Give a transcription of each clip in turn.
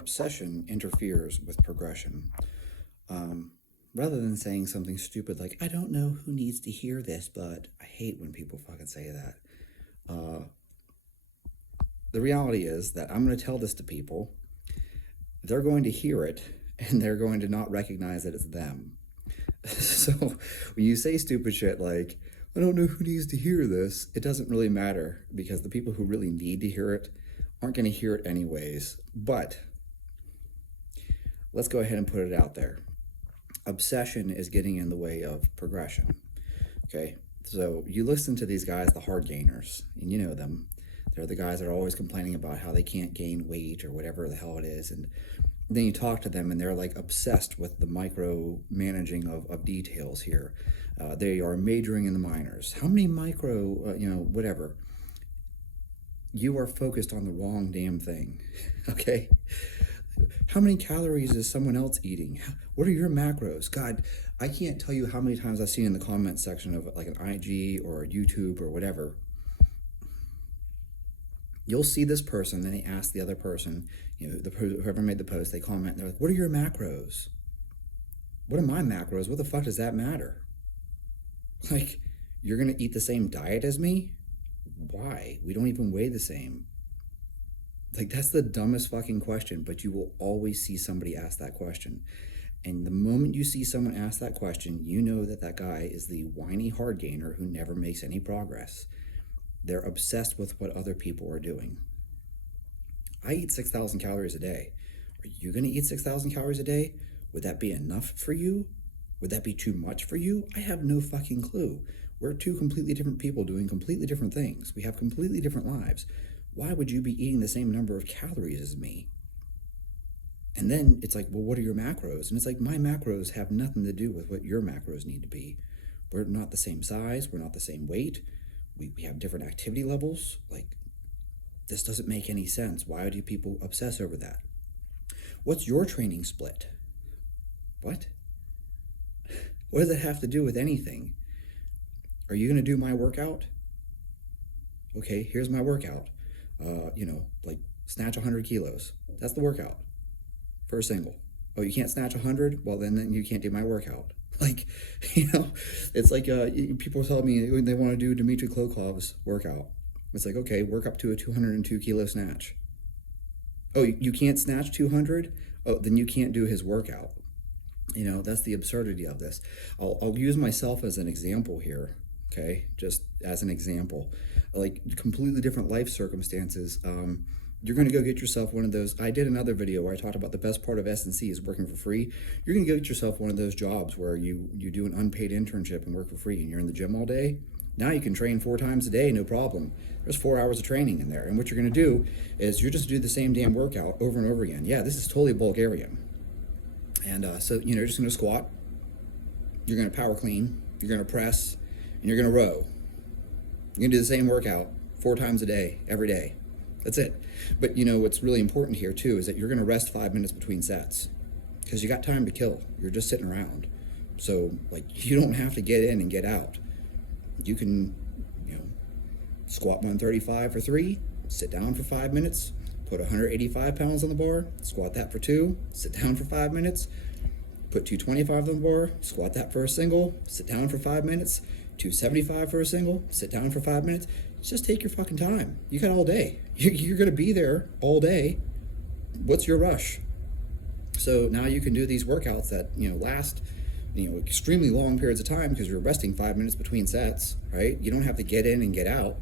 obsession interferes with progression. Rather than saying something stupid like, I don't know who needs to hear this, but I hate when people fucking say that. The reality is that I'm going to tell this to people. They're going to hear it, and they're going to not recognize that it's them. So when you say stupid shit like, I don't know who needs to hear this, it doesn't really matter, because the people who really need to hear it aren't going to hear it anyways. But let's go ahead and put it out there. Obsession is getting in the way of progression. Okay, so you listen to these guys, the hard gainers, and you know them. They're the guys that are always complaining about how they can't gain weight or whatever the hell it is. And then you talk to them and they're like obsessed with the micro managing of details here. They are majoring in the minors. How many micro, whatever. You are focused on the wrong damn thing, okay? How many calories is someone else eating? What are your macros? God, I can't tell you how many times I've seen in the comment section of like an IG or YouTube or whatever. You'll see this person, then they ask the other person, whoever made the post, they comment, they're like, what are your macros? What are my macros? What the fuck does that matter? Like, you're going to eat the same diet as me? Why? We don't even weigh the same. Like, that's the dumbest fucking question, but you will always see somebody ask that question. And the moment you see someone ask that question, you know that that guy is the whiny hard gainer who never makes any progress. They're obsessed with what other people are doing. I eat 6,000 calories a day. Are you going to eat 6,000 calories a day? Would that be enough for you? Would that be too much for you? I have no fucking clue. We're two completely different people doing completely different things. We have completely different lives. Why would you be eating the same number of calories as me? And then it's like, well, what are your macros? And it's like, my macros have nothing to do with what your macros need to be. We're not the same size. We're not the same weight. We have different activity levels. Like, this doesn't make any sense. Why do people obsess over that? What's your training split? What? What does that have to do with anything? Are you going to do my workout? Okay, here's my workout. Like snatch 100 kilos. That's the workout for a single. Oh, you can't snatch 100? Well, then you can't do my workout. Like, it's like people tell me they want to do Dmitry Kloklov's workout. It's like, okay, work up to a 202 kilo snatch. Oh, you can't snatch 200? Oh, then you can't do his workout. That's the absurdity of this. I'll use myself as an example here, okay? Just as an example. Like, completely different life circumstances. You're going to go get yourself one of those. I did another video where I talked about the best part of S&C is working for free. You're going to go get yourself one of those jobs where you do an unpaid internship and work for free, and you're in the gym all day. Now you can train 4 times a day, no problem. There's 4 hours of training in there. And what you're going to do is you're just do the same damn workout over and over again. Yeah, this is totally Bulgarian. And so, you're just going to squat. You're going to power clean. You're going to press. And you're going to row. You're going to do the same workout 4 times a day, every day. That's it. But what's really important here too is that you're going to rest 5 minutes between sets, because you got time to kill. You're just sitting around. So you don't have to get in and get out. You can, squat 135 for 3, sit down for 5 minutes, put 185 pounds on the bar, squat that for 2, sit down for 5 minutes, put 225 on the bar, squat that for a single, sit down for 5 minutes, 275 for a single, sit down for 5 minutes. Just take your fucking time. You got all day. You're going to be there all day. What's your rush? So now you can do these workouts that, last, extremely long periods of time, because you're resting 5 minutes between sets, right? You don't have to get in and get out.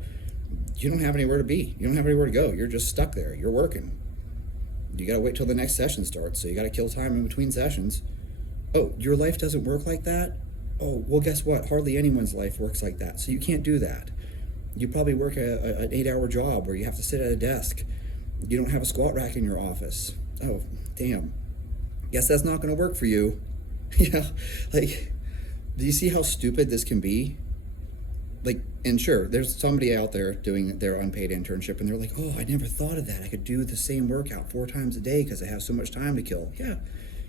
You don't have anywhere to be. You don't have anywhere to go. You're just stuck there. You're working. You got to wait till the next session starts. So you got to kill time in between sessions. Oh, your life doesn't work like that? Oh, well, guess what? Hardly anyone's life works like that. So you can't do that. You probably work an 8-hour job where you have to sit at a desk. You don't have a squat rack in your office. Oh, damn. Guess that's not going to work for you. Do you see how stupid this can be? And sure, there's somebody out there doing their unpaid internship, and they're like, oh, I never thought of that. I could do the same workout 4 times a day because I have so much time to kill. Yeah,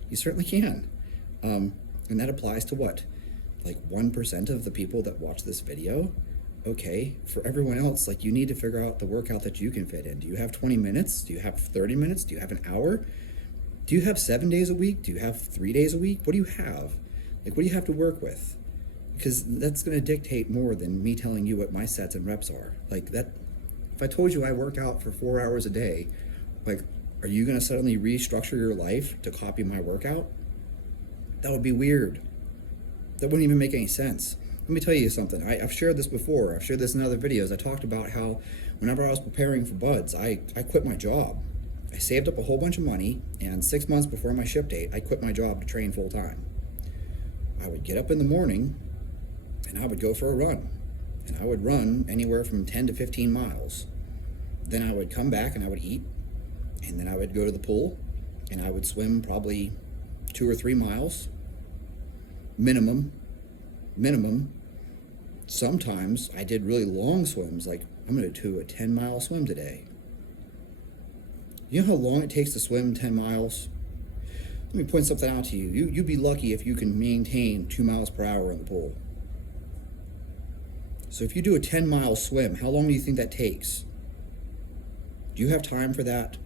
you certainly can. And that applies to what? 1% of the people that watch this video? Okay, for everyone else, you need to figure out the workout that you can fit in. Do you have 20 minutes? Do you have 30 minutes? Do you have an hour? Do you have 7 days a week? Do you have 3 days a week? What do you have? Like, what do you have to work with? Because that's going to dictate more than me telling you what my sets and reps are. Like that, if I told you I work out for 4 hours a day, like, are you going to suddenly restructure your life to copy my workout? That would be weird. That wouldn't even make any sense. Let me tell you something. I've shared this before. I've shared this in other videos. I talked about how whenever I was preparing for BUD/S, I quit my job. I saved up a whole bunch of money, and 6 months before my ship date, I quit my job to train full time. I would get up in the morning, and I would go for a run. And I would run anywhere from 10 to 15 miles. Then I would come back and I would eat, and then I would go to the pool, and I would swim probably 2 or 3 miles, minimum. Sometimes I did really long swims, like I'm going to do a 10-mile swim today. You know how long it takes to swim 10 miles? Let me point something out to you. You'd be lucky if you can maintain 2 miles per hour in the pool. So if you do a 10-mile swim, how long do you think that takes? Do you have time for that?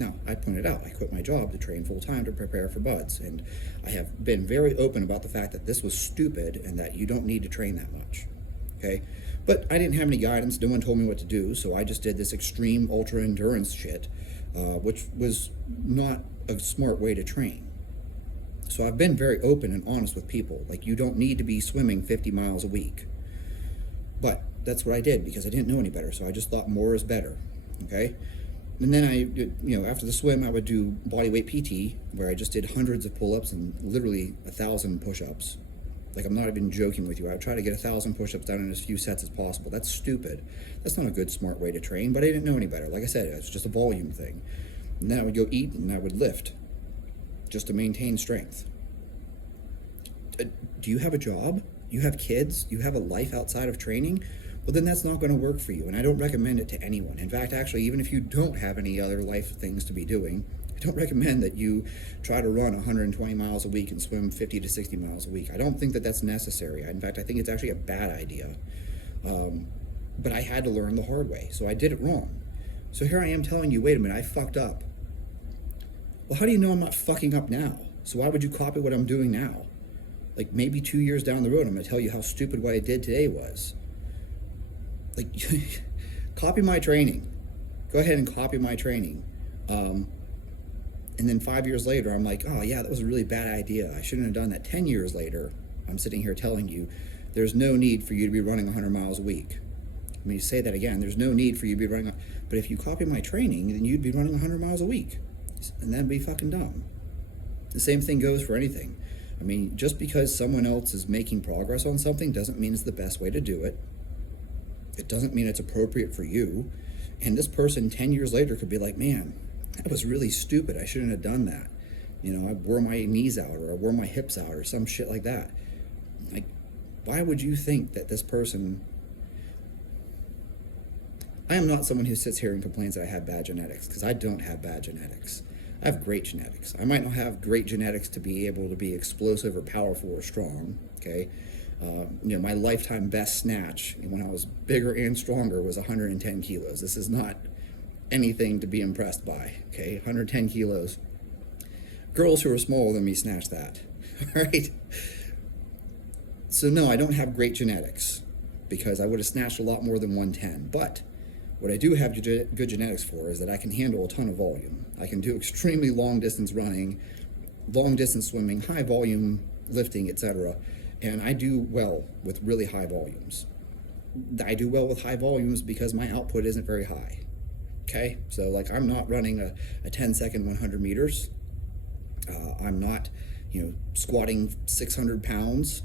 Now, I pointed out, I quit my job to train full-time to prepare for BUD/S, and I have been very open about the fact that this was stupid and that you don't need to train that much, okay? But I didn't have any guidance, no one told me what to do, so I just did this extreme ultra-endurance shit, which was not a smart way to train. So I've been very open and honest with people, like, you don't need to be swimming 50 miles a week. But that's what I did because I didn't know any better, so I just thought more is better, okay? And then after the swim, I would do bodyweight PT, where I just did hundreds of pull-ups and literally 1,000 push-ups. Like, I'm not even joking with you. I would try to get 1,000 push-ups done in as few sets as possible. That's stupid. That's not a good, smart way to train, but I didn't know any better. Like I said, it's just a volume thing. And then I would go eat and I would lift just to maintain strength. Do you have a job? You have kids? You have a life outside of training? Well, then that's not going to work for you, and I don't recommend it to anyone. In fact, actually, even if you don't have any other life things to be doing, I don't recommend that you try to run 120 miles a week and swim 50 to 60 miles a week. I don't think that that's necessary. In fact, I think it's actually a bad idea. But I had to learn the hard way, so I did it wrong. So here I am telling you, wait a minute, I fucked up. Well, how do you know I'm not fucking up now? So why would you copy what I'm doing now? Like, maybe 2 years down the road, I'm going to tell you how stupid what I did today was. Like, copy my training. Go ahead and copy my training. And then 5 years later, I'm like, oh yeah, that was a really bad idea. I shouldn't have done that. 10 years later, I'm sitting here telling you, there's no need for you to be running 100 miles a week. Let me say that again. There's no need for you to be running. But if you copy my training, then you'd be running 100 miles a week. And that'd be fucking dumb. The same thing goes for anything. I mean, just because someone else is making progress on something doesn't mean it's the best way to do it. It doesn't mean it's appropriate for you. And this person 10 years later could be like, man, that was really stupid. I shouldn't have done that. You know, I wore my knees out or I wore my hips out or some shit like that. Like, why would you think that this person... I am not someone who sits here and complains that I have bad genetics, because I don't have bad genetics. I have great genetics. I might not have great genetics to be able to be explosive or powerful or strong, okay? My lifetime best snatch when I was bigger and stronger was 110 kilos. This is not anything to be impressed by, okay? 110 kilos. Girls who are smaller than me snatch that, all right? So no, I don't have great genetics because I would have snatched a lot more than 110. But what I do have good genetics for is that I can handle a ton of volume. I can do extremely long distance running, long distance swimming, high volume lifting, etc. And I do well with really high volumes. I do well with high volumes because my output isn't very high. Okay, so like I'm not running a 10-second 100 meters. I'm not, squatting 600 pounds.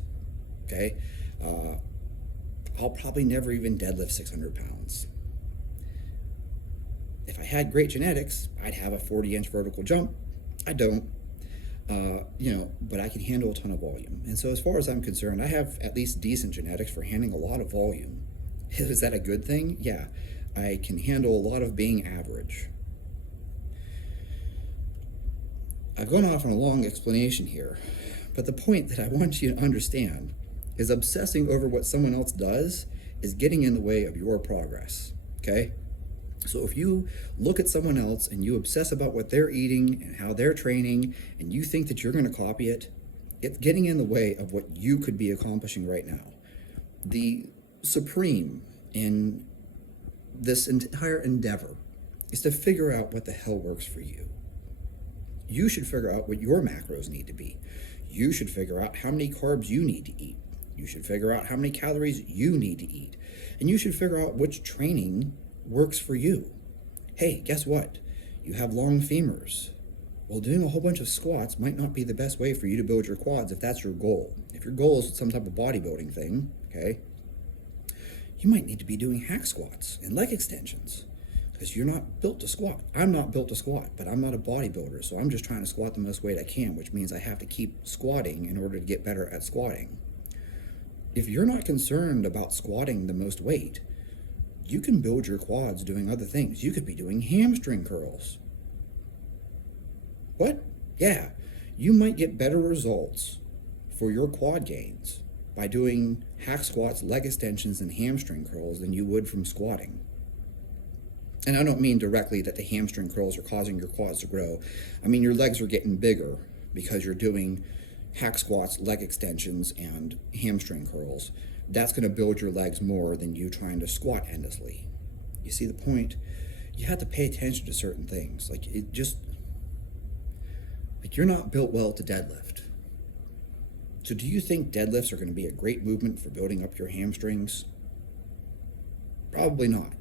Okay, I'll probably never even deadlift 600 pounds. If I had great genetics, I'd have a 40-inch vertical jump. I don't. But I can handle a ton of volume. And so as far as I'm concerned, I have at least decent genetics for handling a lot of volume. Is that a good thing? Yeah. I can handle a lot of being average. I've gone off on a long explanation here, but the point that I want you to understand is obsessing over what someone else does is getting in the way of your progress, okay? So if you look at someone else and you obsess about what they're eating and how they're training, and you think that you're going to copy it, it's getting in the way of what you could be accomplishing right now. The supreme in this entire endeavor is to figure out what the hell works for you. You should figure out what your macros need to be. You should figure out how many carbs you need to eat. You should figure out how many calories you need to eat. And you should figure out which training works for you. Hey, guess what? You have long femurs. Well, doing a whole bunch of squats might not be the best way for you to build your quads if that's your goal. If your goal is some type of bodybuilding thing, okay, you might need to be doing hack squats and leg extensions because you're not built to squat. I'm not built to squat, but I'm not a bodybuilder, so I'm just trying to squat the most weight I can, which means I have to keep squatting in order to get better at squatting. If you're not concerned about squatting the most weight, you can build your quads doing other things. You could be doing hamstring curls. What? Yeah, you might get better results for your quad gains by doing hack squats, leg extensions, and hamstring curls than you would from squatting. And I don't mean directly that the hamstring curls are causing your quads to grow. I mean your legs are getting bigger because you're doing hack squats, leg extensions, and hamstring curls. That's going to build your legs more than you trying to squat endlessly. You see the point? You have to pay attention to certain things. Like you're not built well to deadlift. So do you think deadlifts are going to be a great movement for building up your hamstrings? Probably not.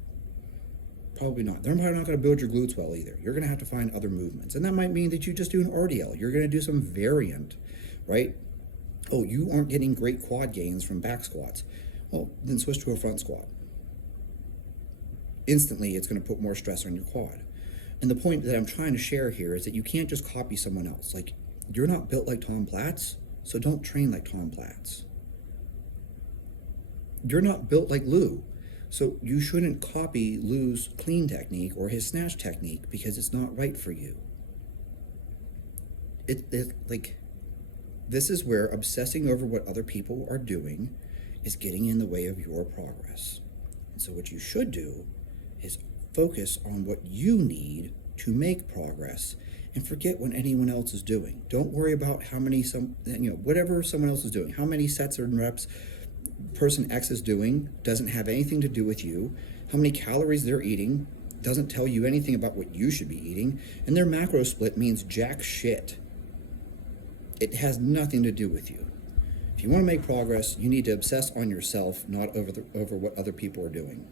Probably not. They're probably not going to build your glutes well either. You're going to have to find other movements. And that might mean that you just do an RDL. You're going to do some variant, right? Oh, you aren't getting great quad gains from back squats. Well, then switch to a front squat. Instantly, it's going to put more stress on your quad. And the point that I'm trying to share here is that you can't just copy someone else. Like, you're not built like Tom Platz, so don't train like Tom Platz. You're not built like Lou, so you shouldn't copy Lou's clean technique or his snatch technique because it's not right for you. This is where obsessing over what other people are doing is getting in the way of your progress. And so what you should do is focus on what you need to make progress and forget what anyone else is doing. Don't worry about how many whatever someone else is doing, how many sets or reps person X is doing doesn't have anything to do with you. How many calories they're eating doesn't tell you anything about what you should be eating, and their macro split means jack shit. It has nothing to do with you. If you want to make progress, you need to obsess on yourself, not over what other people are doing.